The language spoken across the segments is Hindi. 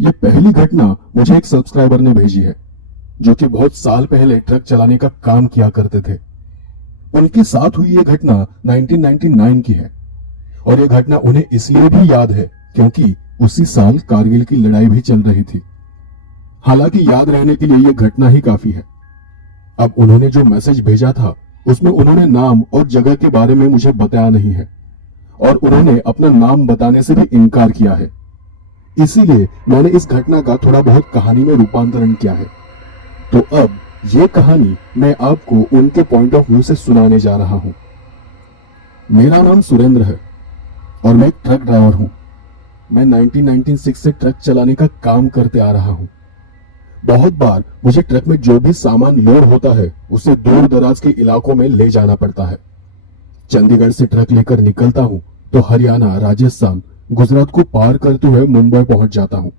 ये पहली घटना मुझे एक सब्सक्राइबर ने भेजी है, जो कि बहुत साल पहले ट्रक चलाने का काम किया करते थे। उनके साथ हुई ये घटना 1999 की है और ये घटना उन्हें इसलिए भी याद है क्योंकि उसी साल कारगिल की लड़ाई भी चल रही थी। हालांकि याद रहने के लिए यह घटना ही काफी है। अब उन्होंने जो मैसेज भेजा था उसमें उन्होंने नाम और जगह के बारे में मुझे बताया नहीं है और उन्होंने अपना नाम बताने से भी इनकार किया है। इसीलिए मैंने इस घटना का थोड़ा बहुत कहानी में रूपांतरण किया है। तो अब यह कहानी मैं आपको उनके पॉइंट ऑफ व्यू से सुनाने जा रहा हूं। मेरा नाम सुरेंद्र है और मैं एक ट्रक ड्राइवर हूं। मैं 1996 से ट्रक चलाने का काम करते आ रहा हूं। बहुत बार मुझे ट्रक में जो भी सामान लोड होता है उसे दूर दराज के इलाकों में ले जाना पड़ता है। चंडीगढ़ से ट्रक लेकर निकलता हूं तो हरियाणा, राजस्थान, गुजरात को पार करते हुए मुंबई पहुंच जाता हूं।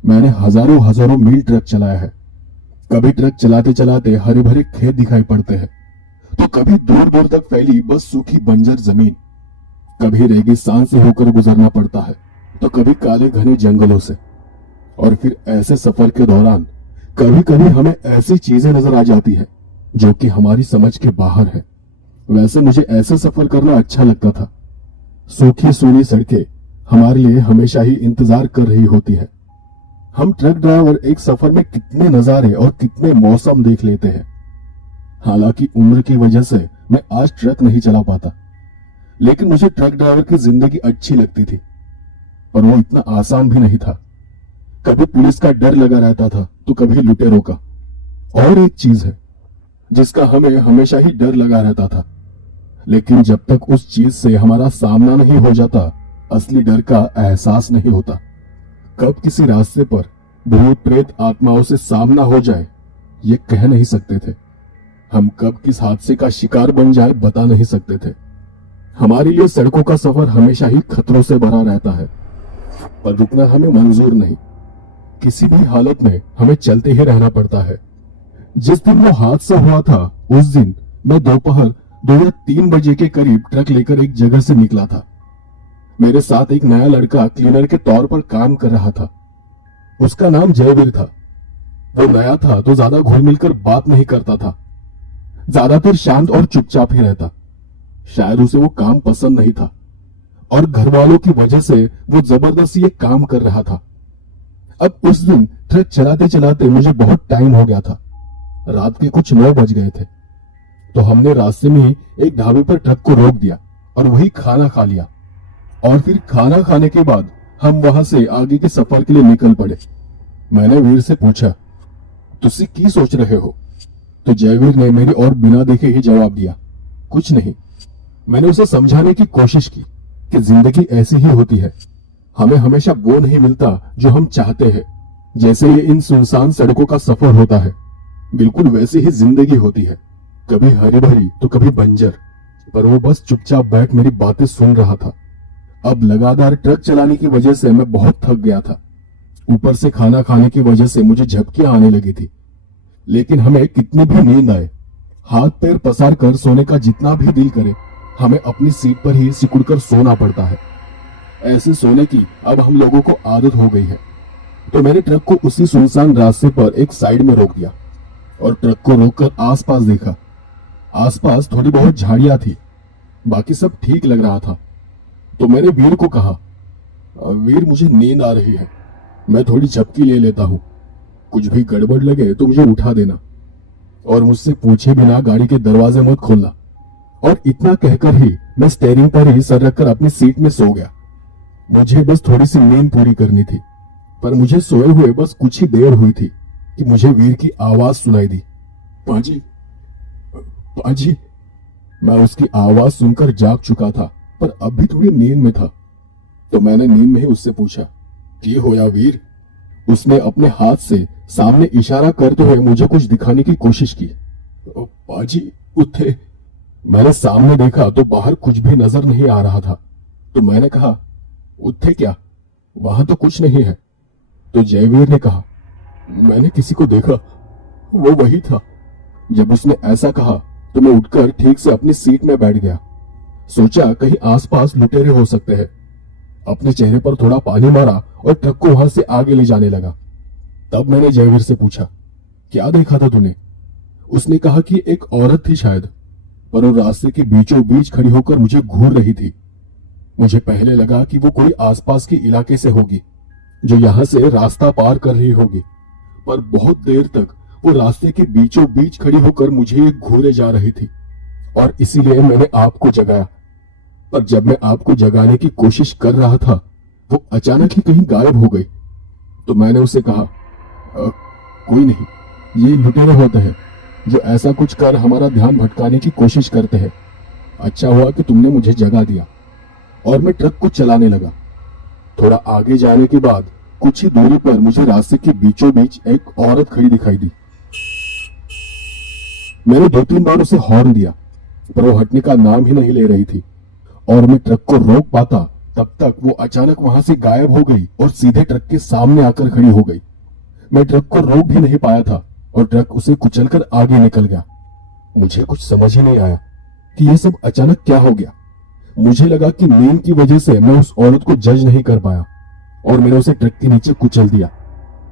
मैंने हजारों हजारों मील ट्रक चलाया है। कभी ट्रक चलाते चलाते हरे भरे खेत दिखाई पड़ते हैं तो कभी दूर दूर तक फैली बस सूखी बंजर जमीन। कभी रेगिस्तान से होकर गुजरना पड़ता है तो कभी काले घने जंगलों से। और फिर ऐसे सफर के दौरान कभी कभी हमें ऐसी चीजें नजर आ जाती है जो कि हमारी समझ के बाहर है। वैसे मुझे ऐसे सफर करना अच्छा लगता था। सूखी सूनी सड़कें हमारे लिए हमेशा ही इंतजार कर रही होती है। हम ट्रक ड्राइवर एक सफर में कितने नजारे और कितने मौसम देख लेते हैं। हालांकि उम्र की वजह से मैं आज ट्रक नहीं चला पाता, लेकिन मुझे ट्रक ड्राइवर की जिंदगी अच्छी लगती थी और वो इतना आसान भी नहीं था। कभी पुलिस का डर लगा रहता था तो कभी लुटेरों का। और एक चीज है जिसका हमें हमेशा ही डर लगा रहता था, लेकिन जब तक उस चीज से हमारा सामना नहीं हो जाता असली डर का एहसास नहीं होता। कब किसी रास्ते पर भूत प्रेत आत्माओं से सामना हो जाए ये कह नहीं सकते थे। हम कब किस हादसे का शिकार बन जाए बता नहीं सकते थे। हमारे लिए सड़कों का सफर हमेशा ही खतरों से भरा रहता है, पर रुकना हमें मंजूर नहीं। किसी भी हालत में हमें चलते ही रहना पड़ता है। जिस दिन वो हादसा हुआ था उस दिन मैं दोपहर 2 या 3 बजे के करीब ट्रक लेकर एक जगह से निकला था। मेरे साथ एक नया लड़का क्लीनर के तौर पर काम कर रहा था। उसका नाम जयवीर था। वो नया था तो ज्यादा घुल मिलकर बात नहीं करता था, ज्यादातर शांत और चुपचाप ही रहता। शायद उसे वो काम पसंद नहीं था और घर वालों की वजह से वो जबरदस्ती ये काम कर रहा था। अब उस दिन ट्रक चलाते चलाते मुझे बहुत टाइम हो गया था। रात के कुछ 9 बज गए थे तो हमने रास्ते में ही एक ढाबे पर ट्रक को रोक दिया और वही खाना खा लिया। और फिर खाना खाने के बाद हम वहां से आगे के सफर के लिए निकल पड़े। मैंने वीर से पूछा, तुसी की सोच रहे हो? तो जयवीर ने मेरी और बिना देखे ही जवाब दिया, कुछ नहीं। मैंने उसे समझाने की कोशिश की कि जिंदगी ऐसी ही होती है। हमें हमेशा वो नहीं मिलता जो हम चाहते हैं। जैसे ये इन सुनसान सड़कों का सफर होता है, बिल्कुल वैसी ही जिंदगी होती है। कभी हरी भरी तो कभी बंजर। पर वो बस चुपचाप बैठ मेरी बातें सुन रहा था। अब लगातार ट्रक चलाने की वजह से मैं बहुत थक गया था। ऊपर से खाना खाने की वजह से मुझे झपकियां आने लगी थी। लेकिन हमें कितनी भी नींद आए, हाथ पैर पसार कर सोने का जितना भी दिल करे, हमें अपनी सीट पर ही सिकुड़कर सोना पड़ता है। ऐसे सोने की अब हम लोगों को आदत हो गई है। तो मैंने ट्रक को उसी सुनसान रास्ते पर एक साइड में रोक दिया और ट्रक को रोककर आसपास देखा। आसपास थोड़ी बहुत झाड़ियां थी, बाकी सब ठीक लग रहा था। तो मैंने वीर को कहा, वीर मुझे नींद आ रही है, मैं थोड़ी झपकी ले लेता हूं। कुछ भी गड़बड़ लगे तो मुझे उठा देना और मुझसे पूछे बिना गाड़ी के दरवाजे मत खोलना। और इतना कहकर ही मैं स्टीयरिंग पर ही सर रखकर अपनी सीट में सो गया। मुझे बस थोड़ी सी नींद पूरी करनी थी, पर मुझे सोए हुए बस कुछ ही देर हुई थी कि मुझे वीर की आवाज सुनाई दी, पाजी पाजी। मैं उसकी आवाज सुनकर जाग चुका था पर अब भी थोड़ी नींद में था। तो मैंने नींद में ही उससे पूछा, की होया वीर? उसने अपने हाथ से सामने इशारा करते हुए मुझे कुछ दिखाने की कोशिश की। पाजी उठे। मैंने सामने देखा तो बाहर कुछ भी नजर नहीं आ रहा था। तो मैंने कहा, उठे क्या? वहां तो कुछ नहीं है। तो जयवीर ने कहा, मैंने किसी को देखा, वो वही था। जब उसने ऐसा कहा तो मैं उठकर ठीक से अपनी सीट में बैठ गया। सोचा कहीं आसपास लुटेरे हो सकते हैं। अपने चेहरे पर थोड़ा पानी मारा और ट्रक को वहां से आगे ले जाने लगा। तब मैंने जयवीर से पूछा, क्या देखा था तूने? उसने कहा कि एक औरत थी शायद, पर वो रास्ते के बीचों बीच खड़ी होकर मुझे घूर रही थी। मुझे पहले लगा कि वो कोई आसपास के इलाके से होगी, जो यहां से रास्ता पार कर रही होगी, पर बहुत देर तक वो रास्ते के बीचों बीच खड़ी होकर मुझे घूरे जा रही थी और इसीलिए मैंने आपको जगाया। पर जब मैं आपको जगाने की कोशिश कर रहा था, वो अचानक ही कहीं गायब हो गई। तो मैंने उसे कहा, कोई नहीं, ये लुटेरे होते हैं जो ऐसा कुछ कर हमारा ध्यान भटकाने की कोशिश करते हैं। अच्छा हुआ कि तुमने मुझे जगा दिया। और मैं ट्रक को चलाने लगा। थोड़ा आगे जाने के बाद कुछ ही दूरी पर मुझे रास्ते के बीचों बीच एक औरत खड़ी दिखाई दी। मैंने 2-3 बार उसे हॉर्न दिया, पर वो हटने का नाम ही नहीं ले रही थी और मैं ट्रक को रोक पाता तब तक वो अचानक वहां से गायब हो गई और सीधे ट्रक के सामने आकर खड़ी हो गई। मैं ट्रक को रोक भी नहीं पाया था और ट्रक उसे कुचलकर आगे निकल गया। मुझे कुछ समझ ही नहीं आया कि यह सब अचानक क्या हो गया। मुझे लगा कि नींद की वजह से मैं उस औरत को जज नहीं कर पाया और मैंने उसे ट्रक के नीचे कुचल दिया।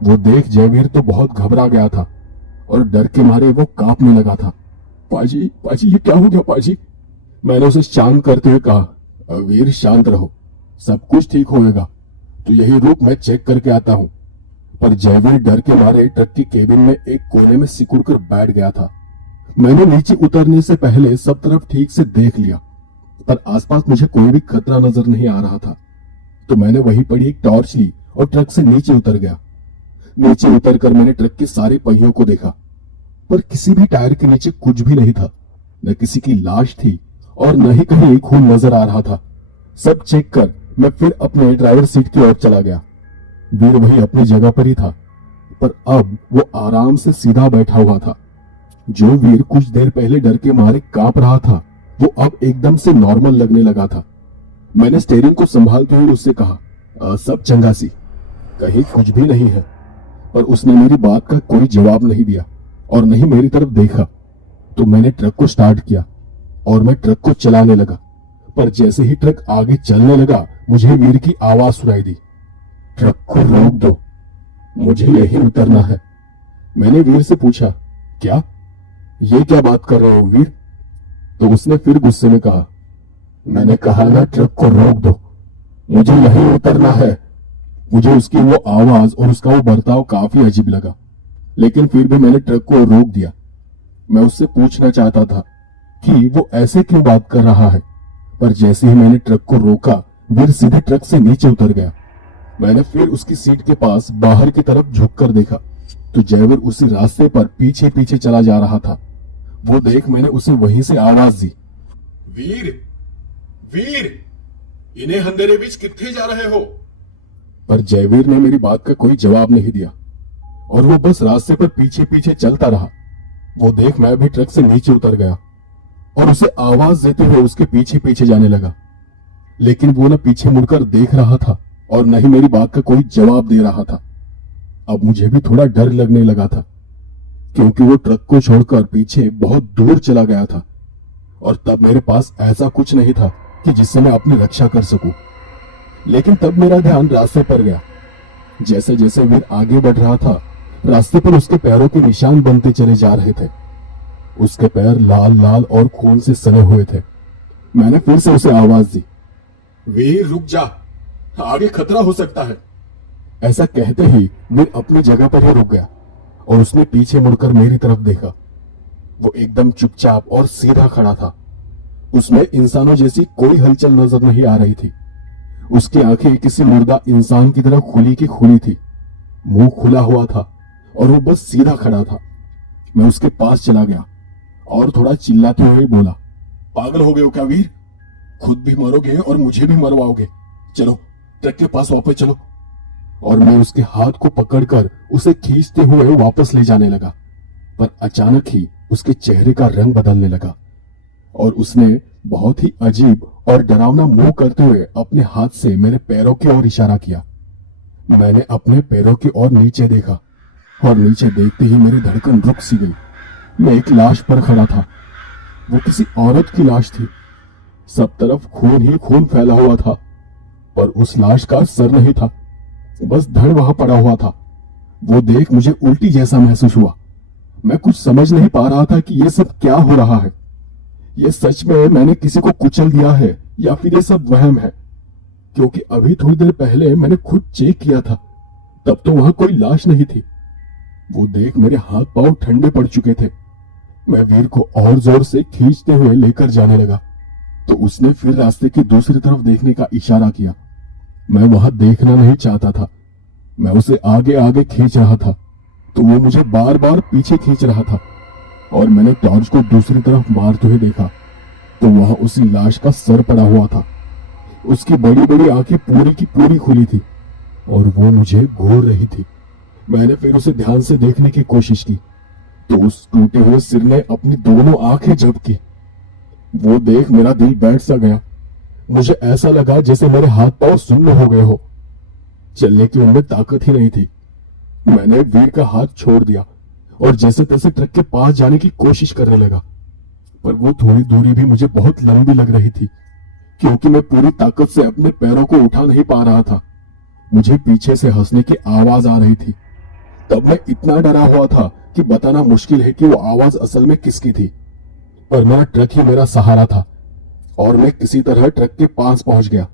वो देख जयवीर तो बहुत घबरा गया था और डर के मारे वो कांपने लगा था। पाजी, पाजी, ये क्या हो गया पाजी? मैंने उसे शांत करते हुए कहा, वीर शांत रहो, सब कुछ ठीक होएगा, तो यही रुक, मैं चेक करके आता हूं। पर जयवीर डर के मारे ट्रक के केबिन में एक कोने में सिकुड़ कर बैठ गया था। मैंने नीचे उतरने से पहले सब तरफ ठीक से देख लिया, पर आसपास मुझे कोई भी खतरा नजर नहीं आ रहा था। तो मैंने वहीं पड़ी एक टॉर्च ली और ट्रक से नीचे उतर गया। नीचे उतरकर मैंने ट्रक के सारे पहियों को देखा, पर किसी भी टायर के नीचे कुछ भी नहीं था। न किसी की लाश थी और न ही कहीं खून नजर आ रहा था। सब चेक कर मैं फिर अपने ड्राइवर सीट की ओर चला गया। वीर वही अपनी जगह पर ही था, पर अब वो आराम से सीधा बैठा हुआ था। जो वीर कुछ देर पहले डर के मारे कांप रहा था, वो अब एकदम से नॉर्मल लगने लगा था। मैंने स्टीयरिंग को संभालते हुए उससे कहा, सब चंगा सी, कहीं कुछ भी नहीं है। पर उसने मेरी बात का कोई जवाब नहीं दिया और नहीं मेरी तरफ देखा। तो मैंने ट्रक को स्टार्ट किया और मैं ट्रक को चलाने लगा। पर जैसे ही ट्रक आगे चलने लगा, मुझे वीर की आवाज सुनाई दी, ट्रक को रोक दो, मुझे यहीं उतरना है। मैंने वीर से पूछा, क्या? ये क्या बात कर रहे हो वीर? तो उसने फिर गुस्से में कहा, मैंने कहा ना ट्रक को रोक दो, मुझे यहीं उतरना है। मुझे उसकी वो आवाज और उसका वो बर्ताव काफी अजीब लगा, लेकिन फिर भी मैंने ट्रक को रोक दिया। मैं उससे पूछना चाहता था कि वो ऐसे क्यों बात कर रहा है, पर जैसे ही मैंने ट्रक को रोका, वीर सीधे ट्रक से नीचे उतर गया। मैंने फिर उसकी सीट के पास बाहर की तरफ झुककर देखा तो जयवीर उसी रास्ते पर पीछे पीछे चला जा रहा था। वो देख मैंने उसे वहीं से आवाज दी, वीर, वीर, इन्हें अंधेरे बीच कितने जा रहे हो? पर जयवीर ने मेरी बात का कोई जवाब नहीं दिया और वो बस रास्ते पर पीछे पीछे चलता रहा। वो देख मैं भी ट्रक से नीचे उतर गया और उसे आवाज देते हुए उसके पीछे पीछे जाने लगा, लेकिन वो न पीछे मुड़कर देख रहा था और न ही मेरी बात का कोई जवाब दे रहा था। अब मुझे भी थोड़ा डर लगने लगा था, क्योंकि वो ट्रक को छोड़कर पीछे बहुत दूर चला गया था और तब मेरे पास ऐसा कुछ नहीं था कि जिससे मैं अपनी रक्षा कर सकूं। लेकिन तब मेरा ध्यान रास्ते पर गया। जैसे जैसे वीर आगे बढ़ रहा था, रास्ते पर उसके पैरों के निशान बनते चले जा रहे थे। उसके पैर लाल लाल और खून से सने हुए थे। मैंने फिर से उसे आवाज दी, वीर रुक जा, आगे खतरा हो सकता है। ऐसा कहते ही वीर अपनी जगह पर ही रुक गया और उसने पीछे मुड़कर मेरी तरफ देखा। वो एकदम चुपचाप और सीधा खड़ा था। उसमें इंसानों जैसी कोई हलचल नजर नहीं आ रही थी। उसकी आंखें किसी मुर्दा इंसान की तरह खुली की खुली थी। मुंह खुला हुआ था और वो बस सीधा खड़ा था। मैं उसके पास चला गया और थोड़ा चिल्लाते हुए बोला, पागल हो गए हो क्या वीर? खुद भी मरोगे और मुझे भी मरवाओगे। चलो ट्रक के पास वापस चलो। और मैं उसके हाथ को पकड़कर उसे खींचते हुए वापस ले जाने लगा, पर अचानक ही उसके चेहरे का रंग बदलने लगा और उसने बहुत ही अजीब और डरावना मुंह करते हुए अपने हाथ से मेरे पैरों की ओर इशारा किया। मैंने अपने पैरों की ओर नीचे देखा और नीचे देखते ही मेरी धड़कन रुक सी गई। मैं एक लाश पर खड़ा था। वो किसी औरत की लाश थी। सब तरफ खून ही खून फैला हुआ था। पर उस लाश का सर नहीं था, बस धड़ वहां पड़ा हुआ था। वो देख मुझे उल्टी जैसा महसूस हुआ। मैं कुछ समझ नहीं पा रहा था कि ये सब क्या हो रहा है। ये सच में मैंने किसी को कुचल दिया है या फिर ये सब वहम है, क्योंकि अभी थोड़ी देर पहले मैंने खुद चेक किया था, तब तो वहां कोई लाश नहीं थी। वो देख मेरे हाथ पांव ठंडे पड़ चुके थे। मैं वीर को और जोर से खींचते हुए लेकर जाने लगा, तो उसने फिर रास्ते की दूसरी तरफ देखने का इशारा किया। मैं वहां देखना नहीं चाहता था। मैं उसे आगे आगे खींच रहा था, तो वो मुझे बार बार पीछे खींच रहा था, और मैंने टॉर्च को दूसरी तरफ मारते हुए देखा तो वहां उसी लाश का सर पड़ा हुआ था। उसकी बड़ी बड़ी आंखें पूरी की पूरी खुली थी और वो मुझे घूर रही थी। मैंने फिर उसे ध्यान से देखने की कोशिश की तो उस टूटे हुए सिर ने अपनी दोनों आंखें झपकी। वो देख मेरा दिल बैठ सा गया। मुझे ऐसा लगा जैसे मेरे हाथ पांव सुन्न हो गए हो। चलने की उनमें ताकत ही नहीं थी। मैंने वीर का हाथ छोड़ दिया और जैसे तैसे ट्रक के पास जाने की कोशिश करने लगा, पर वो थोड़ी दूरी भी मुझे बहुत लंबी लग रही थी, क्योंकि मैं पूरी ताकत से अपने पैरों को उठा नहीं पा रहा था। मुझे पीछे से हंसने की आवाज आ रही थी। तब मैं इतना डरा हुआ था कि बताना मुश्किल है कि वो आवाज असल में किसकी थी, पर मेरा ट्रक ही मेरा सहारा था और मैं किसी तरह ट्रक के पास पहुंच गया।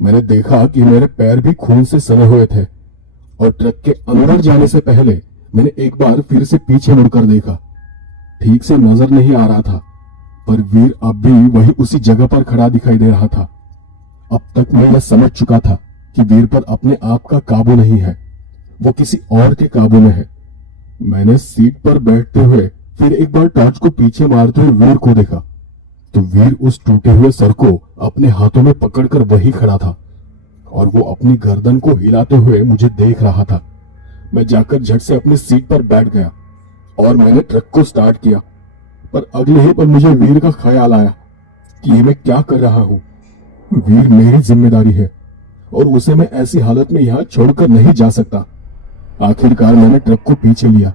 मैंने देखा कि मेरे पैर भी खून से सने हुए थे और ट्रक के अंदर जाने से पहले मैंने एक बार फिर से पीछे मुड़कर देखा। ठीक से नजर नहीं आ रहा था, पर वीर अब भी वही उसी जगह पर खड़ा दिखाई दे रहा था। अब तक मैं यह समझ चुका था कि वीर पर अपने आप का काबू नहीं है, वो किसी और के काबू में है। मैंने सीट पर बैठते हुए फिर एक बार टॉर्च को पीछे मारते हुए वीर को देखा, तो वीर उस टूटे हुए सर को अपने हाथों में पकड़कर वही खड़ा था और वो अपनी गर्दन को हिलाते हुए मुझे देख रहा था। मैं जाकर झट से अपनी सीट पर बैठ गया और मैंने ट्रक को स्टार्ट किया, पर अगले ही पल मुझे वीर का ख्याल आया कि ये मैं क्या कर रहा हूं। वीर मेरी जिम्मेदारी है और उसे मैं ऐसी हालत में यहां छोड़कर नहीं जा सकता। आखिरकार मैंने ट्रक को पीछे लिया।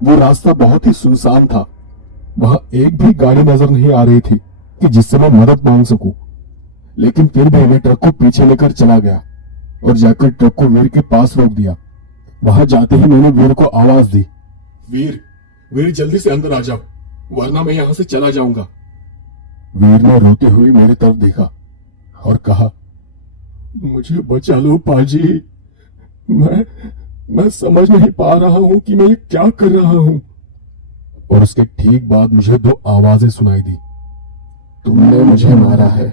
वो रास्ता बहुत ही सुनसान था। वहां एक भी गाड़ी नजर नहीं आ रही थी कि जिससे मैं मदद मांग सकूं, लेकिन फिर भी मैं ट्रक को पीछे लेकर चला गया और जाकर ट्रक को वीर के पास रोक दिया। वहां जाते ही मैंने वीर को आवाज दी, वीर, वीर जल्दी से अंदर आ जाओ, वरना मैं यहां से चला जाऊंगा। वीर ने रोती हुई मेरी तरफ देखा और कहा, मुझे बचा लो पाजी, मैं समझ नहीं पा रहा हूं कि मैं ये क्या कर रहा हूं। और उसके ठीक बाद मुझे दो आवाजें सुनाई दी, तुमने मुझे मारा है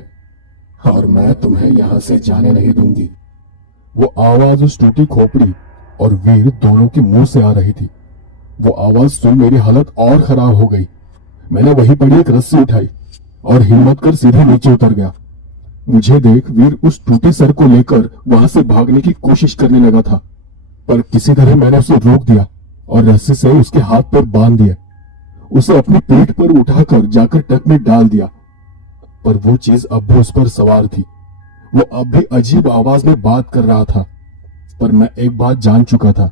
और मैं तुम्हें यहां से जाने नहीं दूंगी। वो आवाज उस टूटी खोपड़ी और वीर दोनों के मुंह से आ रही थी। वो आवाज सुन मेरी हालत और खराब हो गई। मैंने वहीं पड़ी एक रस्सी उठाई और हिम्मत कर सीधे नीचे उतर गया। मुझे देख वीर उस टूटे सर को लेकर वहां से भागने की कोशिश करने लगा था, पर किसी तरह मैंने उसे रोक दिया और रस्सी से उसके हाथ पर बांध दिया। उसे अपनी पीठ पर उठाकर जाकर ट्रक में डाल दिया, पर वो चीज अब भी उस पर सवार थी। वो अब भी अजीब आवाज में बात कर रहा था, पर मैं एक बात जान चुका था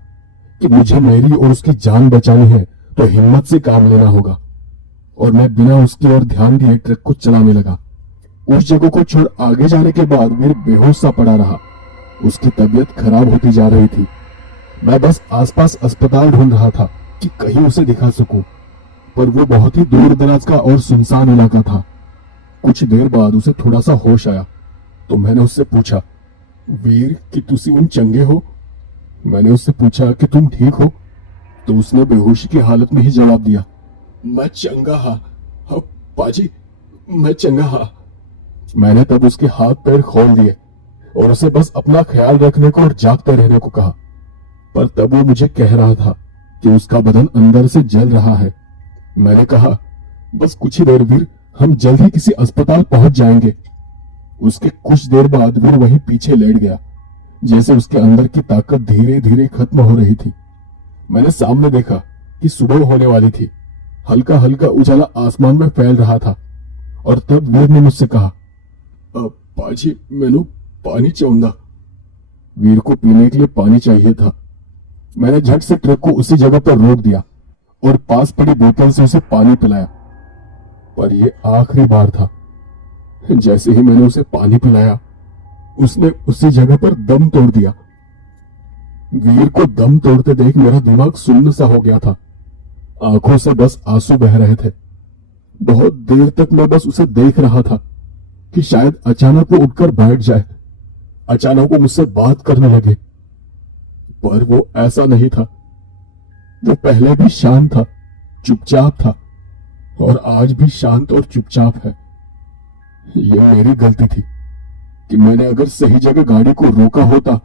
कि मुझे मेरी और उसकी जान बचानी है तो हिम्मत से काम लेना होगा। और मैं बिना उसकी ओर ध्यान दिए ट्रक को चलाने लगा। उस जगह को छोड़ आगे जाने के बाद मेरे बेहोश सा पड़ा रहा। उसकी तबीयत खराब होती जा रही थी। मैं बस आसपास अस्पताल ढूंढ रहा था कि कहीं उसे दिखा सकूं, पर वो बहुत ही दूर दराज का और सुनसान इलाका था। कुछ देर बाद उसे थोड़ा सा होश आया तो मैंने उससे पूछा, वीर कि तुसी उन चंगे हो? मैंने उससे पूछा कि तुम ठीक हो, तो उसने बेहोशी की हालत में ही जवाब दिया, मैं चंगा हाँ पाजी, मैं चंगा हाँ। मैंने तब उसके हाथ पैर खोल दिए और उसे बस अपना ख्याल रखने को और जागते रहने को कहा, पर तब वो मुझे कह रहा था कि उसका बदन अंदर से जल रहा है। मैंने कहा, बस कुछ ही देर वीर, हम जल्द ही किसी अस्पताल पहुंच जाएंगे। उसके कुछ देर बाद वीर वहीं पीछे लेट गया, जैसे उसके अंदर की ताकत धीरे धीरे खत्म हो रही थी। मैंने सामने देखा कि सुबह होने वाली थी। हल्का हल्का उजाला आसमान में फैल रहा था और तब वीर ने मुझसे कहा, पाजी मैनू पानी चाहूंगा। वीर को पीने के लिए पानी चाहिए था। मैंने झट से ट्रक को उसी जगह पर रोक दिया और पास पड़ी बोतल से उसे पानी पिलाया, पर यह आखिरी बार था। जैसे ही मैंने उसे पानी पिलाया, उसने उसी जगह पर दम तोड़ दिया। वीर को दम तोड़ते देख मेरा दिमाग सुन्न सा हो गया था। आंखों से बस आंसू बह रहे थे। बहुत देर तक मैं बस उसे देख रहा था कि शायद अचानक वो उठकर बैठ जाए, अचानक वो मुझसे बात करने लगे। पर वो ऐसा नहीं था। वो पहले भी शांत था, चुपचाप था, और आज भी शांत और चुपचाप है। ये मेरी गलती थी कि मैंने अगर सही जगह गाड़ी को रोका होता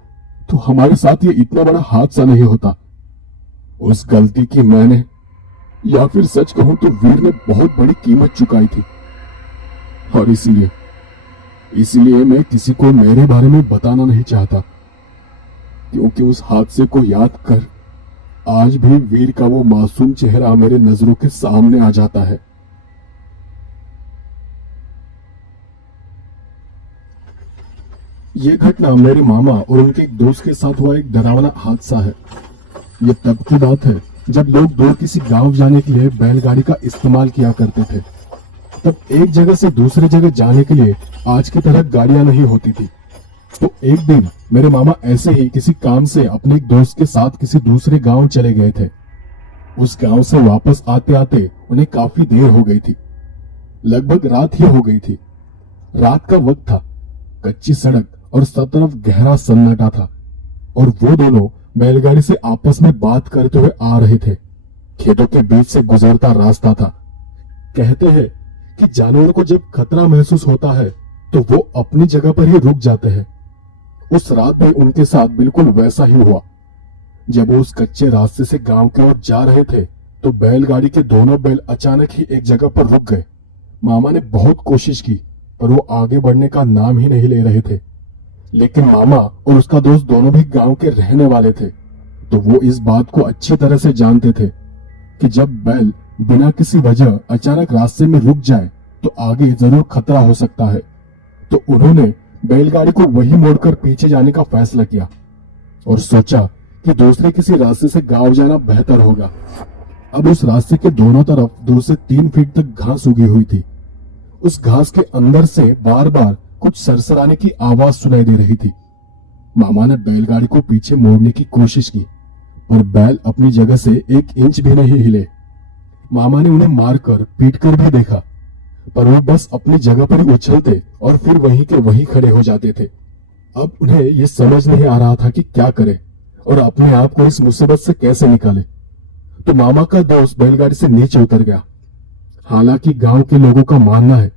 तो हमारे साथ ये इतना बड़ा हादसा नहीं होता। उस गलती की मैंने, या फिर सच कहूं तो वीर ने बहुत बड़ी कीमत चुकाई थी। और इसीलिए मैं किसी को मेरे बारे में बताना नहीं चाहता, क्योंकि उस हादसे को याद कर आज भी वीर का वो मासूम चेहरा मेरे नजरों के सामने आ जाता है। ये घटना मेरे मामा और उनके एक दोस्त के साथ हुआ एक डरावना हादसा है। ये तब की बात है जब लोग दूर किसी गांव जाने के लिए बैलगाड़ी का इस्तेमाल किया करते थे। तब एक जगह से दूसरी जगह जाने के लिए आज की तरह गाड़ियां नहीं होती थी। तो एक दिन मेरे मामा ऐसे ही किसी काम से अपने एक दोस्त के साथ किसी दूसरे गांव चले गए थे। उस गांव से वापस आते आते उन्हें काफी देर हो गई थी। लगभग रात ही हो गई थी। रात का वक्त था, कच्ची सड़क और सब तरफ गहरा सन्नाटा था, और वो दोनों बैलगाड़ी से आपस में बात करते हुए आ रहे थे। खेतों के बीच से गुजरता रास्ता था। कहते हैं कि जानवरों को जब खतरा महसूस होता है तो वो अपनी जगह पर ही रुक जाते हैं। उस रात भी उनके साथ बिल्कुल वैसा ही हुआ। जब वो उस कच्चे रास्ते से गांव की ओर जा रहे थे तो बैलगाड़ी के दोनों बैल अचानक ही एक जगह पर रुक गए। मामा ने बहुत कोशिश की, पर वो आगे बढ़ने का नाम ही नहीं ले रहे थे। लेकिन मामा और उसका दोस्त दोनों भी गांव के रहने वाले थे, तो वो इस बात को अच्छी तरह से जानते थे कि जब बैल बिना किसी वजह अचानक रास्ते में रुक जाए तो आगे जरूर खतरा हो सकता है। तो उन्होंने बैलगाड़ी को वही मोड़कर पीछे जाने का फैसला किया और सोचा कि दूसरे किसी रास्ते से गांव जाना बेहतर होगा। अब उस रास्ते के दोनों तरफ 2 से 3 फीट तक घास उगी हुई थी। उस घास के अंदर से बार बार कुछ सरसराने की आवाज सुनाई दे रही थी। मामा ने बैलगाड़ी को पीछे मोड़ने की कोशिश की, पर बैल अपनी जगह से 1 इंच भी नहीं हिले। मामा ने उन्हें मारकर पीटकर भी देखा, पर वो बस अपनी जगह पर ही उछलते और फिर वहीं के वहीं खड़े हो जाते थे। अब उन्हें ये समझ नहीं आ रहा था कि क्या करे और अपने आप को इस मुसीबत से कैसे निकाले। तो मामा का दोस्त बैलगाड़ी से नीचे उतर गया। हालांकि गांव के लोगों का मानना है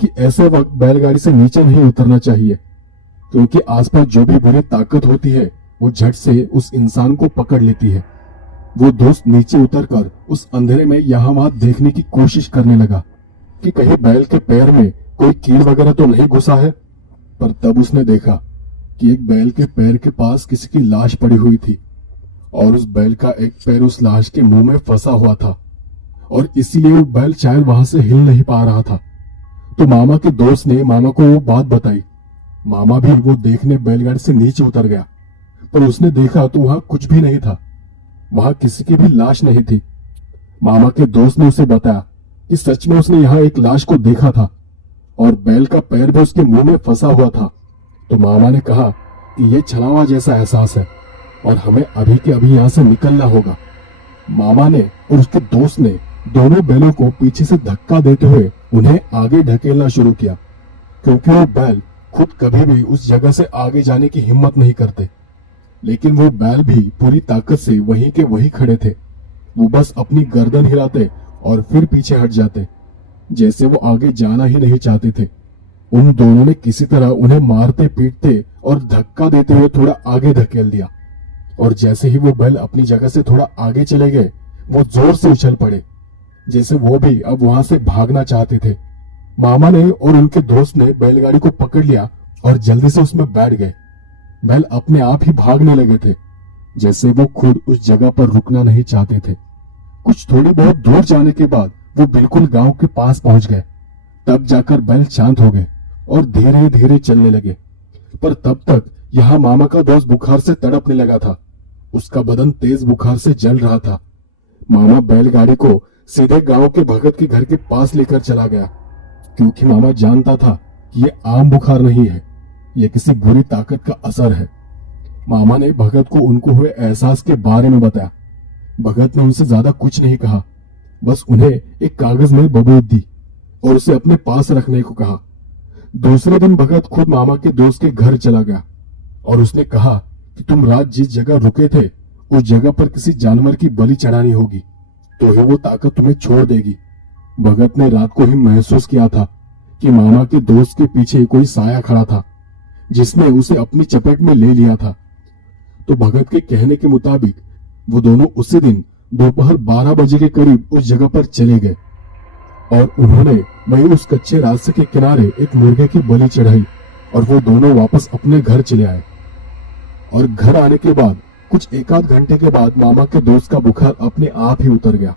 कि ऐसे वक्त बैलगाड़ी से नीचे नहीं उतरना चाहिए, क्योंकि आसपास जो भी बुरी ताकत होती है वो झट से उस इंसान को पकड़ लेती है। वो दोस्त नीचे उतरकर उस अंधेरे में यहाँ वहां देखने की कोशिश करने लगा कि कहीं बैल के पैर में कोई कील वगैरह तो नहीं घुसा है। पर तब उसने देखा कि एक बैल के पैर के पास किसी की लाश पड़ी हुई थी, और उस बैल का एक पैर उस लाश के मुंह में फंसा हुआ था, और इसीलिए वो बैल शायद वहां से हिल नहीं पा रहा था। तो मामा के दोस्त ने मामा को वो बात बताई। मामा भी वो देखने बैलगाड़ी से नीचे उतर गया, पर उसने देखा तो वहां कुछ भी नहीं था। वहां किसी की भी लाश नहीं थी। मामा के दोस्त ने उसे बताया कि सच में उसने यहाँ एक लाश को देखा था और बैल का पैर भी उसके मुंह में फंसा हुआ था। तो मामा ने कहा कि यह छलावा जैसा एहसास है और हमें अभी के अभी यहाँ से निकलना होगा। मामा ने और उसके दोस्त ने दोनों बैलों को पीछे से धक्का देते हुए उन्हें आगे ढकेलना शुरू किया, क्योंकि वो बैल खुद कभी भी उस जगह से आगे जाने की हिम्मत नहीं करते। लेकिन वो बैल भी पूरी ताकत से वहीं के वहीं खड़े थे। वो बस अपनी गर्दन हिलाते और फिर पीछे हट जाते, जैसे वो आगे जाना ही नहीं चाहते थे। उन दोनों ने किसी तरह उन्हें मारते पीटते और धक्का देते हुए थोड़ा आगे धकेल दिया, और जैसे ही वो बैल अपनी जगह से थोड़ा आगे चले गए वो जोर से उछल पड़े, जैसे वो भी अब वहां से भागना चाहते थे। मामा ने और उनके दोस्त ने बैलगाड़ी को पकड़ लिया और जल्दी से उसमें बैठ गए। बैल अपने आप ही भागने लगे थे, जैसे वो खुद उस जगह पर रुकना नहीं चाहते थे। कुछ थोड़ी बहुत दूर जाने के बाद वो बिल्कुल गांव के पास पहुंच गए। तब जाकर बैल शांत हो गए और धीरे धीरे चलने लगे। पर तब तक यहाँ मामा का दोस्त बुखार से तड़पने लगा था। उसका बदन तेज बुखार से जल रहा था। मामा बैलगाड़ी को सीधे गांव के भगत के घर के पास लेकर चला गया, क्योंकि मामा जानता था कि ये आम बुखार नहीं है, यह किसी बुरी ताकत का असर है। मामा ने भगत को उनको हुए एहसास के बारे में बताया। भगत ने उनसे ज्यादा कुछ नहीं कहा, बस उन्हें एक कागज में बबूत दी और उसे अपने पास रखने को कहा। दूसरे दिन भगत खुद मामा के दोस्त के घर चला गया और उसने कहा कि तुम रात जिस जगह रुके थे उस जगह पर किसी जानवर की बलि चढ़ानी होगी, तो ही वो ताकत तुम्हें छोड़ देगी। भगत ने रात को ही महसूस किया था कि मामा के दोस्त के पीछे कोई साया खड़ा था जिसने उसे अपनी चपेट में ले लिया था। तो भगत के कहने के मुताबिक वो दोनों उसी दिन दोपहर 12 बजे के करीब उस जगह पर चले गए और उन्होंने वहीं उस कच्चे रास्ते के किनारे एक मुर्गे की बलि चढ़ाई और वो दोनों वापस अपने घर चले आए। और घर आने के बाद कुछ एक आध घंटे के बाद मामा के दोस्त का बुखार अपने आप ही उतर गया।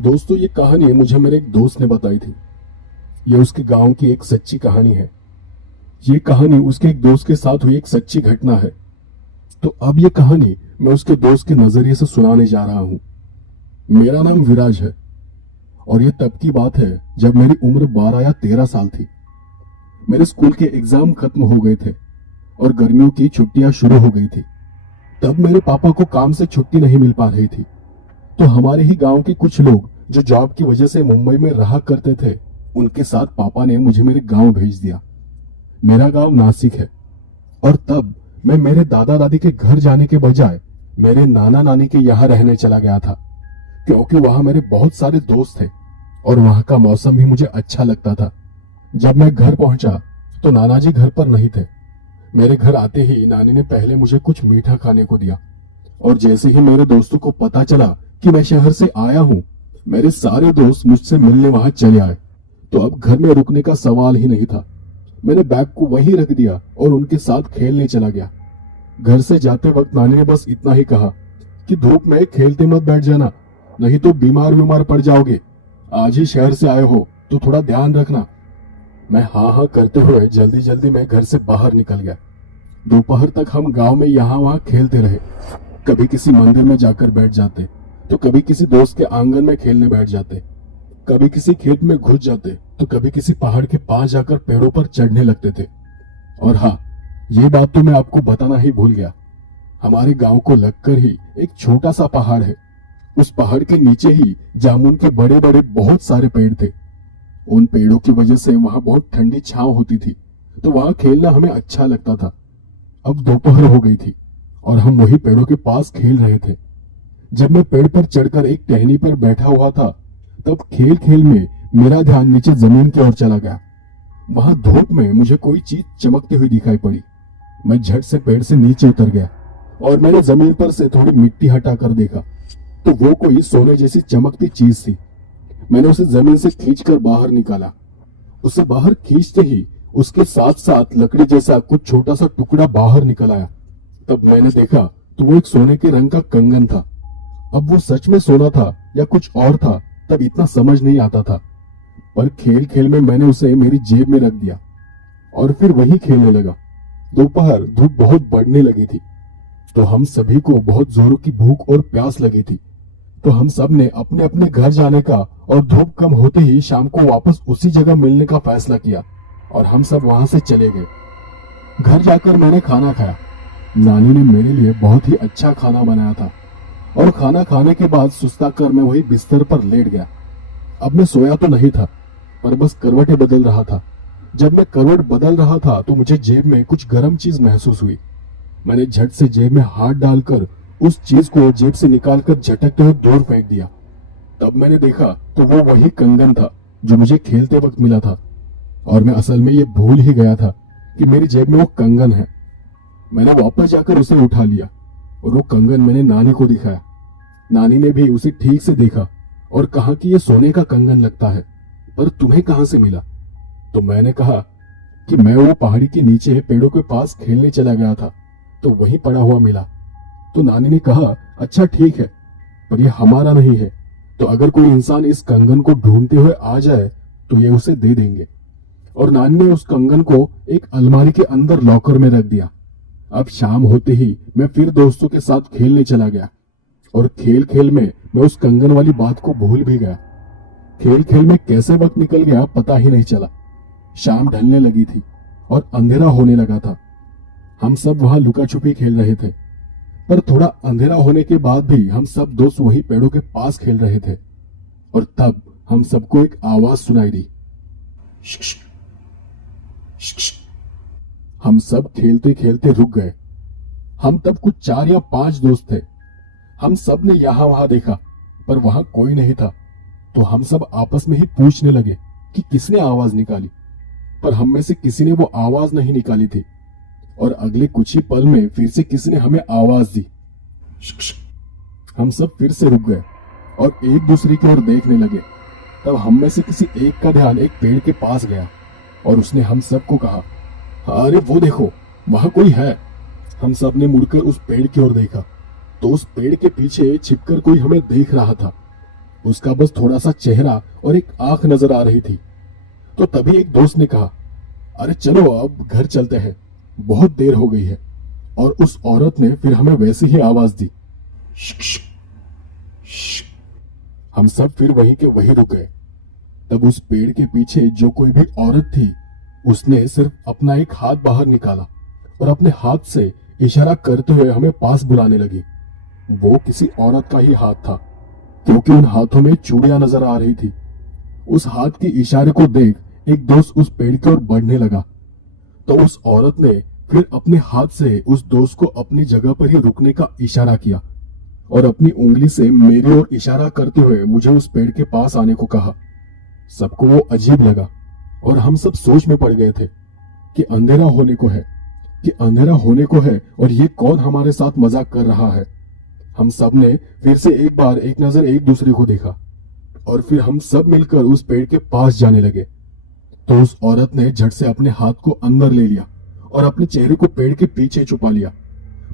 दोस्तों, ये कहानी मुझे मेरे एक दोस्त ने बताई थी। ये उसके गांव की एक सच्ची कहानी है। ये कहानी उसके एक दोस्त के साथ हुई एक सच्ची घटना है। तो अब ये कहानी मैं उसके दोस्त के नजरिए से सुनाने जा रहा हूं। मेरा नाम विराज है और ये तब की बात है जब मेरी उम्र 12 या 13 साल थी। मेरे स्कूल के एग्जाम खत्म हो गए थे और गर्मियों की छुट्टियां शुरू हो गई थी। तब मेरे पापा को काम से छुट्टी नहीं मिल पा रही थी, तो हमारे ही गांव के कुछ लोग जो जॉब की वजह से मुंबई में रहा करते थे, उनके साथ पापा ने मुझे मेरे गांव भेज दिया। मेरा गांव नासिक है और तब मैं मेरे दादा दादी के घर जाने के बजाय मेरे नाना नानी के यहाँ रहने चला गया था, क्योंकि वहां मेरे बहुत सारे दोस्त थे और वहां का मौसम भी मुझे अच्छा लगता था। जब मैं घर पहुंचा तो नाना जी घर पर नहीं थे। मेरे घर आते ही नानी ने पहले मुझे कुछ मीठा खाने को दिया और जैसे ही मेरे दोस्तों को पता चला कि मैं शहर से आया हूं, मेरे सारे दोस्त मुझसे मिलने वहां चले आए। तो अब घर में रुकने का सवाल ही नहीं था। मैंने बैग को वहीं रख दिया और उनके साथ खेलने चला गया। घर से जाते वक्त नानी ने बस इतना ही कहा कि धूप में खेलते मत बैठ जाना, नहीं तो बीमार पड़ जाओगे। आज ही शहर से आए हो तो थोड़ा ध्यान रखना। मैं हाँ हाँ करते हुए जल्दी जल्दी मैं घर से बाहर निकल गया। दोपहर तक हम गांव में यहाँ वहां खेलते रहे। कभी किसी मंदिर में जाकर बैठ जाते, तो कभी किसी दोस्त के आंगन में खेलने बैठ जाते, कभी किसी खेत में घुस जाते, तो कभी किसी पहाड़ के पास जाकर पेड़ों पर चढ़ने लगते थे। और हाँ, ये बात तो मैं आपको बताना ही भूल गया, हमारे गांव को लगकर ही एक छोटा सा पहाड़ है। उस पहाड़ के नीचे ही जामुन के बड़े बड़े बहुत सारे पेड़ थे। उन पेड़ों की वजह से वहां बहुत ठंडी छांव होती थी, तो वहां खेलना हमें अच्छा लगता था। अब दोपहर हो गई थी और हम वही पेड़ों के पास खेल रहे थे। जब मैं पेड़ पर चढ़कर एक टहनी पर बैठा हुआ था, तब खेल खेल में मेरा ध्यान नीचे जमीन की ओर चला गया। वहां धूप में मुझे कोई चीज चमकती हुई दिखाई पड़ी। मैं झट से पेड़ से नीचे उतर गया और मैंने जमीन पर से थोड़ी मिट्टी हटाकर देखा, तो वो कोई सोने जैसी चमकती चीज थी। मैंने उसे जमीन से खींचकर बाहर निकाला। उसे बाहर खींचते ही उसके साथ साथ लकड़ी जैसा कुछ छोटा सा टुकड़ा बाहर निकल आया। तब मैंने देखा तो वो एक सोने के रंग का कंगन था। अब वो सच में सोना था या कुछ और था, तब इतना समझ नहीं आता था, पर खेल खेल में मैंने उसे मेरी जेब में रख दिया और फिर वही खेलने लगा। दोपहर धूप बहुत बढ़ने लगी थी, तो हम सभी को बहुत जोरों की भूख और प्यास लगी थी। तो हम सब ने अपने अपने घर जाने का और धूप कम होते ही शाम को वापस उसी जगह मिलने का फैसला किया और हम सब वहां से चले गए। घर जाकर मैंने खाना खाया। नानी ने मेरे लिए बहुत ही अच्छा खाना बनाया था और खाना खाने के बाद सुस्ता कर मैं वही बिस्तर पर लेट गया। अब मैं सोया तो नहीं था, पर बस करवटें बदल रहा था। जब मैं करवट बदल रहा था तो मुझे जेब में कुछ गर्म चीज महसूस हुई। मैंने झट से जेब में हाथ डालकर उस चीज को जेब से निकालकर झटकते हुए दूर फेंक दिया। तब मैंने देखा तो वो वही कंगन था जो मुझे खेलते वक्त मिला था और मैं असल में ये भूल ही गया था कि मेरी जेब में वो कंगन है। मैंने वापस जाकर उसे उठा लिया और वो कंगन मैंने नानी को दिखाया। नानी ने भी उसे ठीक से देखा और कहा कि ये सोने का कंगन लगता है, पर तुम्हें कहां से मिला? तो मैंने कहा कि मैं वो पहाड़ी के नीचे पेड़ों के पास खेलने चला गया था, तो वहीं पड़ा हुआ मिला। तो नानी ने कहा, अच्छा ठीक है, पर ये हमारा नहीं है, तो अगर कोई इंसान इस कंगन को ढूंढते हुए आ जाए तो ये उसे दे देंगे। और नानी ने उस कंगन को एक अलमारी के अंदर लॉकर में रख दिया। अब शाम होते ही मैं फिर दोस्तों के साथ खेलने चला गया और खेल खेल में मैं उस कंगन वाली बात को भूल भी गया। खेल खेल में कैसे वक्त निकल गया पता ही नहीं चला। शाम ढलने लगी थी और अंधेरा होने लगा था। हम सब वहां लुका छुपी खेल रहे थे, पर थोड़ा अंधेरा होने के बाद भी हम सब दोस्त वही पेड़ों के पास खेल रहे थे। और तब हम सबको एक आवाज सुनाई दी। हम सब खेलते खेलते रुक गए। हम तब कुछ 4 या 5 दोस्त थे। हम सब ने यहां वहां देखा, पर वहां कोई नहीं था। तो हम सब आपस में ही पूछने लगे कि किसने आवाज निकाली, पर हम में से किसी ने वो आवाज नहीं निकाली थी। और अगले कुछ ही पल में फिर से किसी ने हमें आवाज दी। हम सब फिर से रुक गए और एक दूसरे की ओर देखने लगे। तब हम में से किसी एक का ध्यान एक पेड़ के पास गया और उसने हम सबको कहा, अरे वो देखो, वहां कोई है। हम सब ने मुड़कर उस पेड़ की ओर देखा तो उस पेड़ के पीछे छिपकर कोई हमें देख रहा था। उसका बस थोड़ा सा चेहरा और एक आंख नजर आ रही थी। तो तभी एक दोस्त ने कहा, अरे चलो अब घर चलते हैं, बहुत देर हो गई है। और उस औरत ने फिर हमें वैसी ही आवाज दी। हम सब फिर वहीं के वहीं रुक गए। तब उस पेड़ के पीछे जो कोई भी औरत थी, उसने सिर्फ अपना एक हाथ बाहर निकाला और अपने हाथ से इशारा करते हुए हमें पास बुलाने लगी। वो किसी औरत का ही हाथ था, क्योंकि उन हाथों में चूड़ियां नजर आ रही थी। उस हाथ के इशारे को देख एक दोस्त उस पेड़ की ओर बढ़ने लगा। तो उस औरत ने फिर अपने हाथ से उस दोस्त को अपनी जगह पर ही रुकने का इशारा किया और अपनी उंगली से मेरी ओर इशारा करते हुए मुझे उस पेड़ के पास आने को कहा। सबको वो अजीब लगा और हम सब सोच में पड़ गए थे कि अंधेरा होने को है, और ये कौन हमारे साथ मजाक कर रहा है। हम सब ने फिर से एक बार एक नजर एक दूसरे को देखा और फिर हम सब मिलकर उस पेड़ के पास जाने लगे। तो उस औरत ने झट से अपने हाथ को अंदर ले लिया और अपने चेहरे को पेड़ के पीछे छुपा लिया।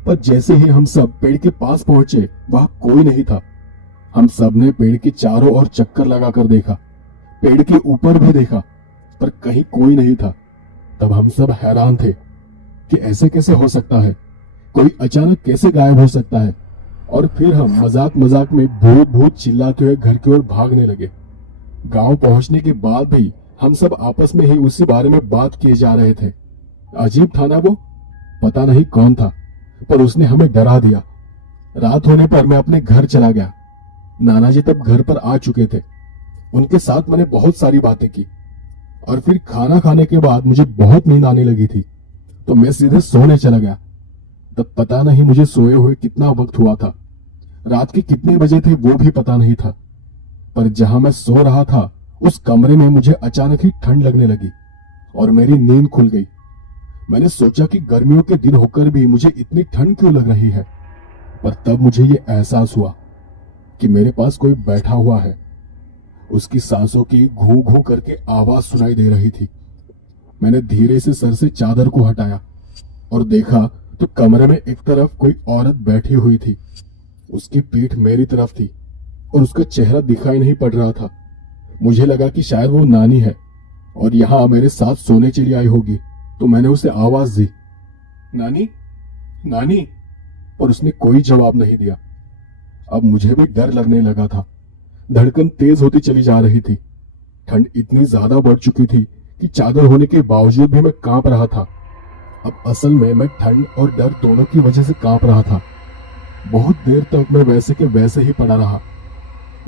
पर जैसे ही हम सब पेड़ के पास पहुंचे, वहां कोई नहीं था। हम सब ने पेड़ के चारों ओर चक्कर लगाकर देखा, पेड़ के ऊपर भी देखा, पर कहीं कोई नहीं था। तब हम सब हैरान थे कि ऐसे कैसे हो सकता है, कोई अचानक कैसे गायब हो सकता है। और फिर हम मजाक मजाक में भूत भूत चिल्लाते हुए घर की ओर भागने लगे। गांव पहुंचने के बाद भी हम सब आपस में ही उसी बारे में बात किए जा रहे थे। अजीब था ना वो, पता नहीं कौन था, पर उसने हमें डरा दिया। रात होने पर मैं अपने घर चला गया। नाना जी तब घर पर आ चुके थे। उनके साथ मैंने बहुत सारी बातें की और फिर खाना खाने के बाद मुझे बहुत नींद आने लगी थी, तो मैं सीधे सोने चला गया। तब पता नहीं मुझे सोए हुए कितना वक्त हुआ था, रात के कितने बजे थे वो भी पता नहीं था। पर जहां मैं सो रहा था उस कमरे में मुझे अचानक ही ठंड लगने लगी और मेरी नींद खुल गई। मैंने सोचा कि गर्मियों के दिन होकर भी मुझे इतनी ठंड क्यों लग रही है। पर तब मुझे ये एहसास हुआ कि मेरे पास कोई बैठा हुआ है। उसकी सांसों की घू घू करके आवाज सुनाई दे रही थी। मैंने धीरे से सर से चादर को हटाया और देखा तो कमरे में एक तरफ कोई औरत बैठी हुई थी। उसकी पीठ मेरी तरफ थी और उसका चेहरा दिखाई नहीं पड़ रहा था। मुझे लगा कि शायद वो नानी है और यहाँ मेरे साथ सोने चली आई होगी, तो मैंने उसे आवाज दी, नानी, नानी, पर उसने कोई जवाब नहीं दिया। अब मुझे भी डर लगने लगा था। धड़कन तेज होती चली जा रही थी। ठंड इतनी ज्यादा बढ़ चुकी थी कि चादर होने के बावजूद भी मैं कांप रहा था। अब असल में मैं ठंड और डर दोनों की वजह से कांप रहा था। बहुत देर तक मैं वैसे के वैसे ही पड़ा रहा,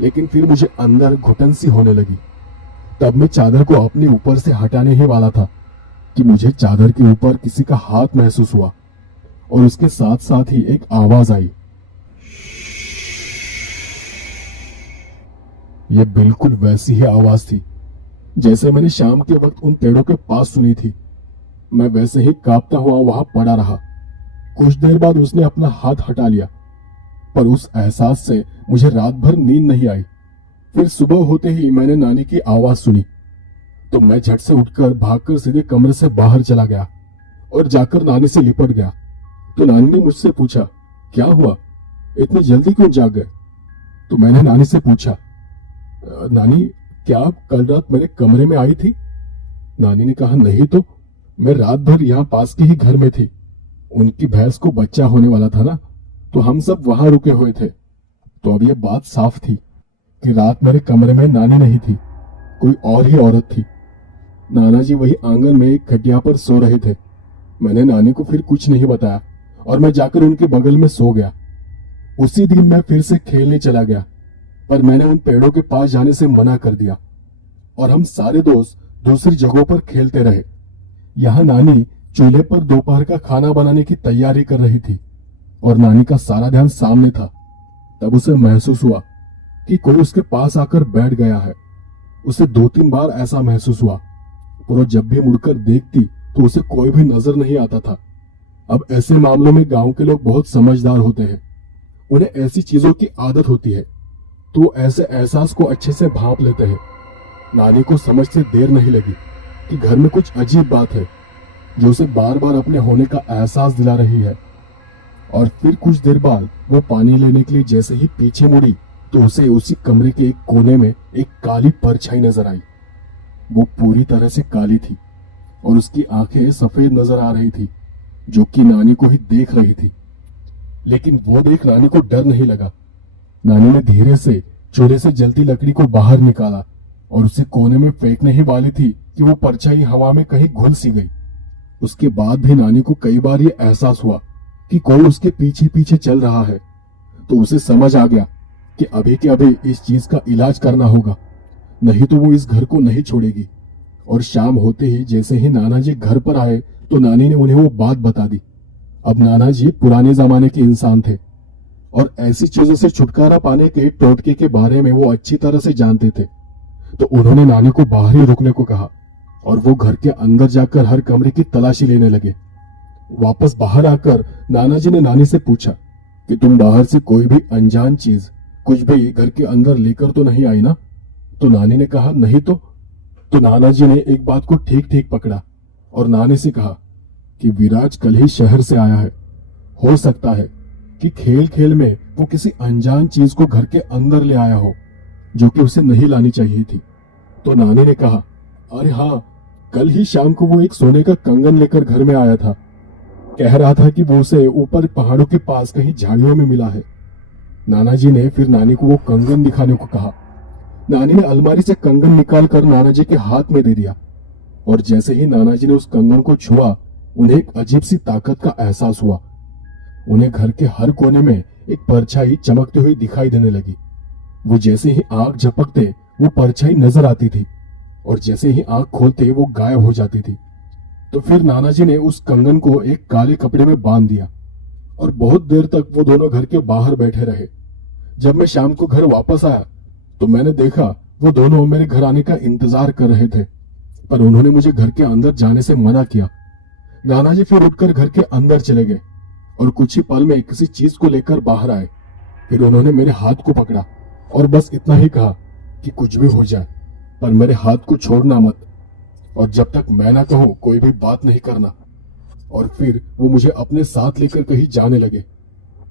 लेकिन फिर मुझे अंदर घुटन सी होने लगी। तब मैं चादर को अपने ऊपर से हटाने ही वाला था कि मुझे चादर के ऊपर किसी का हाथ महसूस हुआ और उसके साथ साथ ही एक आवाज आई। यह बिल्कुल वैसी ही आवाज थी जैसे मैंने शाम के वक्त उन पेड़ों के पास सुनी थी। मैं वैसे ही कांपता हुआ वहां पड़ा रहा। कुछ देर बाद उसने अपना हाथ हटा लिया, पर उस एहसास से मुझे रात भर नींद नहीं आई। फिर सुबह होते ही मैंने नानी की आवाज सुनी, तो मैं झट से उठकर भागकर सीधे कमरे से बाहर चला गया और जाकर नानी से लिपट गया। तो नानी ने मुझसे पूछा, क्या हुआ, इतनी जल्दी क्यों जाग गए? तो मैंने नानी से पूछा, नानी, क्या आप कल रात मेरे कमरे में आई थी? नानी ने कहा, नहीं तो, मैं रात भर यहाँ पास के ही घर में थी। उनकी भैंस को बच्चा होने वाला था ना, तो हम सब वहां रुके हुए थे। तो अब यह बात साफ थी कि रात मेरे कमरे में नानी नहीं थी, कोई और ही औरत थी। नाना जी वही आंगन में एक खटिया पर सो रहे थे। मैंने नानी को फिर कुछ नहीं बताया और मैं जाकर उनके बगल में सो गया। उसी दिन मैं फिर से खेलने चला गया, पर मैंने उन पेड़ों के पास जाने से मना कर दिया और हम सारे दोस्त दूसरी जगहों पर खेलते रहे। यहाँ नानी चूल्हे पर दोपहर का खाना बनाने की तैयारी कर रही थी और नानी का सारा ध्यान सामने था। तब उसे महसूस हुआ कि कोई उसके पास आकर बैठ गया है। उसे 2-3 बार ऐसा महसूस हुआ, पर वो जब भी मुड़कर देखती तो उसे कोई भी नजर नहीं आता था। अब ऐसे मामलों में गांव के लोग बहुत समझदार होते हैं। उन्हें ऐसी चीजों की आदत होती है तो ऐसे एहसास को अच्छे से भांप लेते हैं। नानी को समझते देर नहीं लगी कि घर में कुछ अजीब बात है जो उसे बार बार अपने होने का एहसास दिला रही है। और फिर कुछ देर बाद वो पानी लेने के लिए जैसे ही पीछे मुड़ी तो उसे उसी कमरे के एक कोने में एक काली परछाई नजर आई। वो पूरी तरह से काली थी और उसकी आंखें सफेद नजर आ रही थी, जो कि नानी को ही देख रही थी। लेकिन वो देख नानी को डर नहीं लगा। नानी ने धीरे से चूल्हे से जलती लकड़ी को बाहर निकाला और उसे कोने में फेंकने ही वाली थी कि वो परछाई हवा में कहीं घुल सी गई। उसके बाद भी नानी को कई बार ये एहसास हुआ कि कोई उसके पीछे पीछे चल रहा है, तो उसे समझ आ गया कि अभी के अभी इस चीज का इलाज करना होगा, नहीं तो वो इस घर को नहीं छोड़ेगी। और शाम होते ही जैसे ही नाना जी घर पर आए तो नानी ने उन्हें वो बात बता दी। अब नाना जी पुराने जमाने के इंसान थे और ऐसी चीजों से छुटकारा पाने के टोटके के बारे में वो अच्छी तरह से जानते थे। तो उन्होंने नानी को बाहर ही रुकने को कहा और वो घर के अंदर जाकर हर कमरे की तलाशी लेने लगे। वापस बाहर आकर नाना जी ने नानी से पूछा कि तुम बाहर से कोई भी अनजान चीज कुछ भी घर के अंदर लेकर तो नहीं आई ना? तो नानी ने कहा नहीं तो नाना जी ने एक बात को ठीक ठीक पकड़ा और नानी से कहा कि विराज कल ही शहर से आया है। हो सकता है कि खेल खेल में वो किसी अनजान चीज को घर के अंदर ले आया हो जो कि उसे नहीं लानी चाहिए थी। तो नानी ने कहा अरे हाँ, कल ही शाम को वो एक सोने का कंगन लेकर घर में आया था। कह रहा था कि वो उसे ऊपर पहाड़ों के पास कहीं झाड़ियों में मिला है। नाना जी ने फिर नानी को वो कंगन दिखाने को कहा। नानी ने अलमारी से कंगन निकाल कर नाना जी के हाथ में दे दिया और जैसे ही नाना जी ने उस कंगन को छुआ उन्हें एक अजीब सी ताकत का एहसास हुआ। उन्हें घर के हर कोने में एक परछाई चमकती हुई दिखाई देने लगी। वो जैसे ही आंख झपकते वो परछाई नजर आती थी और जैसे ही आंख खोलते वो गायब हो जाती थी। तो फिर नाना जी ने उस कंगन को एक काले कपड़े में बांध दिया और बहुत देर तक वो दोनों घर के बाहर बैठे रहे। जब मैं शाम को घर वापस आया तो मैंने देखा वो दोनों मेरे घर आने का इंतजार कर रहे थे, पर उन्होंने मुझे घर के अंदर जाने से मना किया। नाना जी फिर उठकर घर के अंदर चले गए और कुछ ही पल में किसी चीज को लेकर बाहर आए। फिर उन्होंने मेरे हाथ को पकड़ा और बस इतना ही कहा कि कुछ भी हो जाए पर मेरे हाथ को छोड़ना मत, और जब तक मैं ना कहूं कोई भी बात नहीं करना। और फिर वो मुझे अपने साथ लेकर कहीं जाने लगे।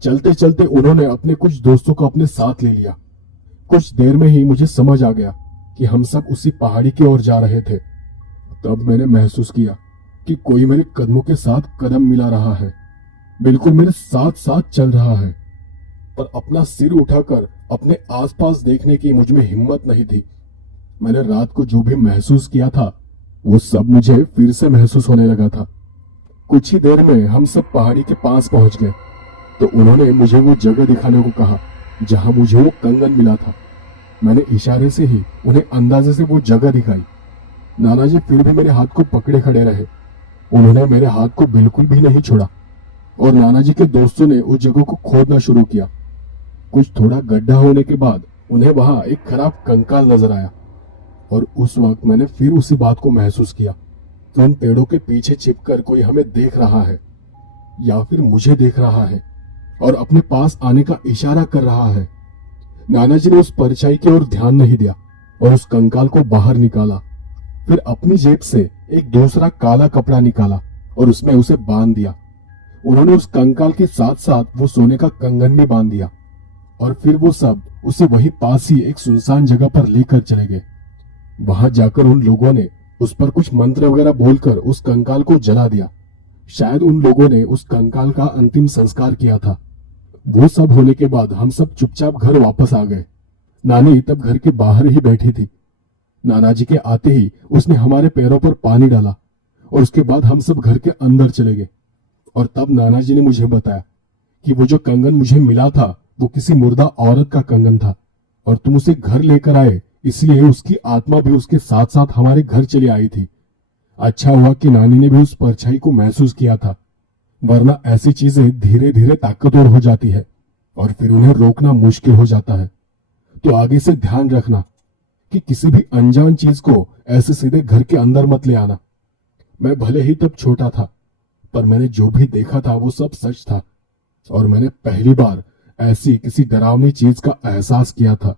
चलते चलते उन्होंने अपने कुछ दोस्तों को अपने साथ ले लिया। कुछ देर में ही मुझे समझ आ गया कि हम सब उसी पहाड़ी की ओर जा रहे थे। तब मैंने महसूस किया कि कोई मेरे कदमों के साथ कदम मिला रहा है, बिल्कुल मेरे साथ साथ चल रहा है। पर अपना सिर उठाकर अपने आसपास देखने की मुझ में हिम्मत नहीं थी। मैंने रात को जो भी महसूस किया था वो सब मुझे फिर से महसूस होने लगा था। कुछ ही देर में हम सब पहाड़ी के पास पहुंच गए तो उन्होंने मुझे वो जगह दिखाने को कहा जहां मुझे वो कंगन मिला था। मैंने इशारे से ही उन्हें अंदाजे से वो जगह दिखाई। नाना जी फिर भी मेरे हाथ को पकड़े खड़े रहे। उन्होंने मेरे हाथ को बिल्कुल भी नहीं छोड़ा और नाना जी के दोस्तों ने उस जगह को खोदना शुरू किया। कुछ थोड़ा गड्ढा होने के बाद उन्हें वहां एक खराब कंकाल नजर आया और उस वक्त मैंने फिर उसी बात को महसूस किया कि उन पेड़ों के पीछे छिपकर कोई हमें देख रहा है या फिर मुझे देख रहा है और अपने पास आने का इशारा कर रहा है। नाना जी ने उस परछाई की ओर ध्यान नहीं दिया और उस कंकाल को बाहर निकाला। फिर अपनी जेब से एक दूसरा काला कपड़ा निकाला और उसमें उसे बांध दिया। उन्होंने उस कंकाल के साथ साथ वो सोने का कंगन भी बांध दिया और फिर वो सब उसे वही पास ही एक सुनसान जगह पर लेकर चले गए। वहां जाकर उन लोगों ने उस पर कुछ मंत्र वगैरह बोलकर उस कंकाल को जला दिया। शायद उन लोगों ने उस कंकाल का अंतिम संस्कार किया था। वो सब होने के बाद हम सब चुपचाप घर वापस आ गए। नानी तब घर के बाहर ही बैठी थी। नाना जी के आते ही उसने हमारे पैरों पर पानी डाला और उसके बाद हम सब घर के अंदर चले गए। और तब नाना जी ने मुझे बताया कि वो जो कंगन मुझे मिला था वो किसी मुर्दा औरत का कंगन था और तुम उसे घर लेकर आए, इसलिए उसकी आत्मा भी उसके साथ साथ हमारे घर चली आई थी। अच्छा हुआ कि नानी ने भी उस परछाई को महसूस किया था, वरना ऐसी चीजें धीरे धीरे ताकतवर हो जाती है और फिर उन्हें रोकना मुश्किल हो जाता है। तो आगे से ध्यान रखना कि किसी भी अनजान चीज को ऐसे सीधे घर के अंदर मत ले आना। मैं भले ही तब छोटा था, पर मैंने जो भी देखा था वो सब सच था और मैंने पहली बार ऐसी किसी डरावनी चीज का एहसास किया था।